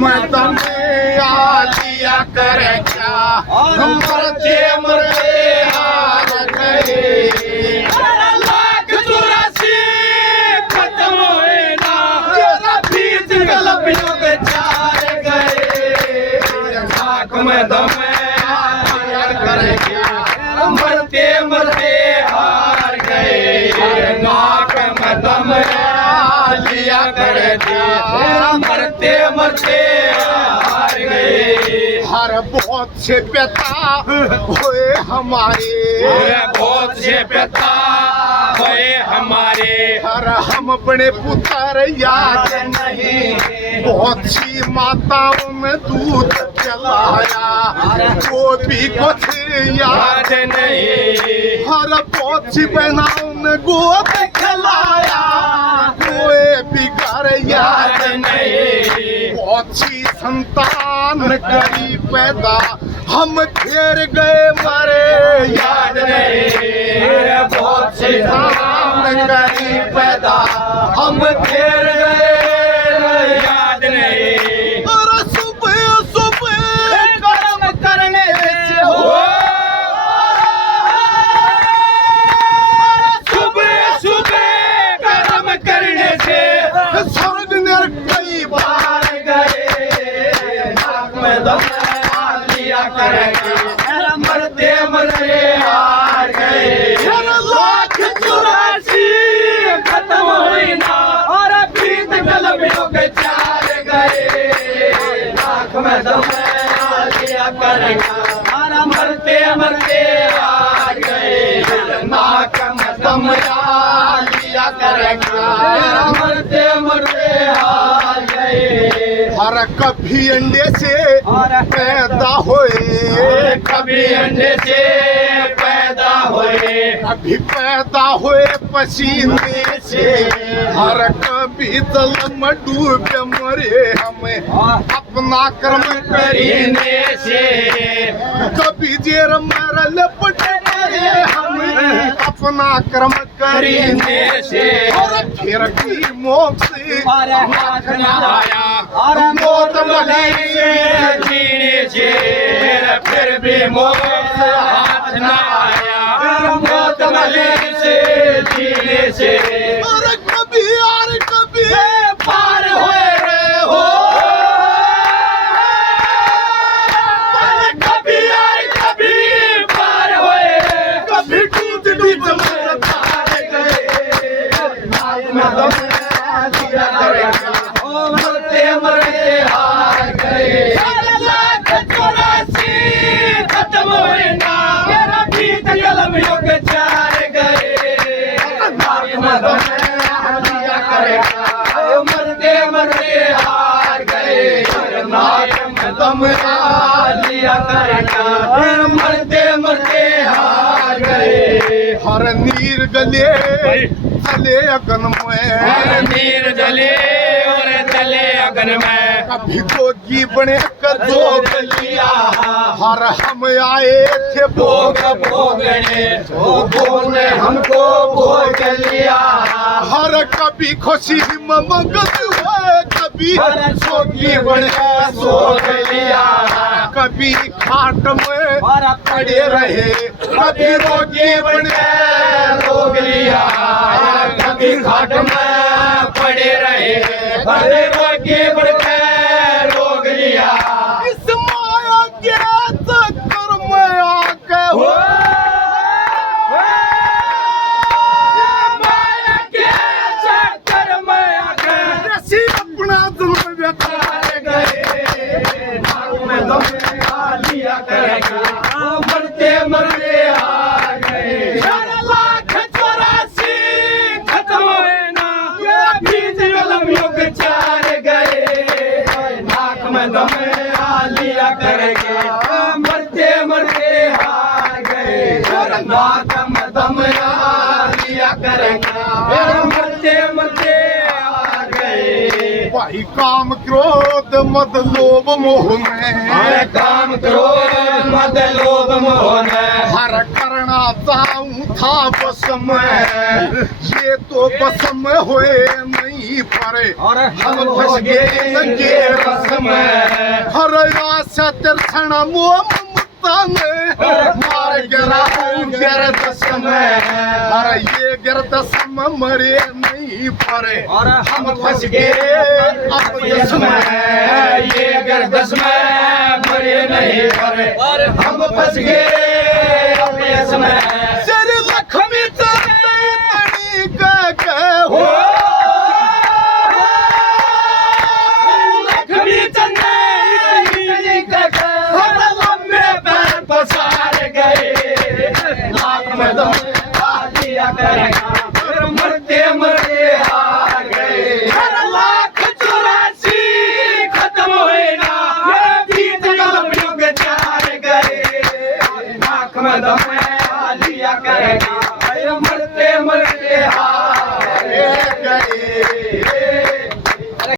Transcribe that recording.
में दम आ लिया करे क्या, मरते मरते हार गए। लाख 84 खत्म हुए ना, तेरा बीच गलबियों के चार गए। नाक में दम आ लिया करे क्या, मरते मरते हार गए। नाक में दम आ लिया करे क्या, मरते मरते हार गए। हर बहुत से पिता हुए हमारे, बहुत से पिता हुए हमारे, हर हम बड़े पुत्र याद नहीं। बहुत सी माताओं में दूध चलाया, वो भी कुछ याद नहीं। हर बहुत सी बहनों ने गोद खिलाया, कोई भी घर याद नहीं। बहुत सी संतान करी पैदा, हम घेर गए मरे याद नहीं। बहुत से संतान करी पैदा, हम घेर गए याद नहीं। और सुबह सुबह कर्म करने से हो, सुबह सुबह कर्म करने से स्वर्ग नरक कई बार गए। नाक में दम आ लिया करेंगे, मरते मरते हार गए। लाख 84 खत्म हुई ना, और बीत गलबियों के चार गए। नाक में दम आ लिया करेंगे, मरते मरते हार गए। नाक में दम आ लिया करेंगे, मरते मरते हार गए। हर कभी अंडे से पैदा हुए, कभी अंडे से पैदा हुए, कभी पैदा हुए पसीने से, हर कभी जल में डूबे मरे हमें अपना कर्म करीने से। कभी जेर में लपटे मरे हमें अपना कर्म करीने से। और फिर भी मोक्ष हाथ न आया, और मौत मिली जीने से। फिर भी मौत हाथ न आया, मौत मिली से जीने से। और कभी पार हुए रे हो, कभी पार हुए, कभी टूट टूट मर हार गए। नाक में दम आ लिया करेगा, मरते मरते हार गए। लाख 84 खत्म हुए ना, तेरा बीत गलबियों के चार गए। नाक में दम आ लिया करेगा, मरते मरते हार गए। नाक में दम आ लिया करेगा, मरते मरते हार गए। हर नीर गले चले अगन में, नीर जले और जले अगन में, कभी जोगी बने कर दो गलिया, हर हम आए थे भोग भोगने, भोग ने हमको भोग लिया। हर कभी खुशी में मंगल हुए, कभी जोगी बने सोग लिया। कभी खाट में पड़े रहे, कभी रोगी बने रोग लिया। कभी घाट में पड़े रहे, कभी रोगी बढ़के रोग लिया। इस माया के चक्कर में आके हो, माया के चक्कर में आके जैसी अपना जन्म व्यथा गए। नाक में दम आ लिया करेगा, मरते मरते हार गए। लाख 84 खत्म हुए ना, बीच गलबियों के चार गए। नाक में दम आ लिया करेगा, मरते मरते हार गए। नाक में दम आ लिया करेगा, मरते मरते हार गए। भाई काम क्रोध मद लोभ मोह में, काम क्रोध मद लोभ मोह में, हर करना चाहूं था बस में, ये तो बस में हुए नहीं परे, हम फंस गए लगे रस में। हर आशा तिरछण मोह ममता में मार गिरा गिरदस में, अरे ये गिरदस में मरे नहीं परे, हम फंस गए अपने में, ये गर्दश में मरे नहीं पड़े, हम फंस गए अपने समय।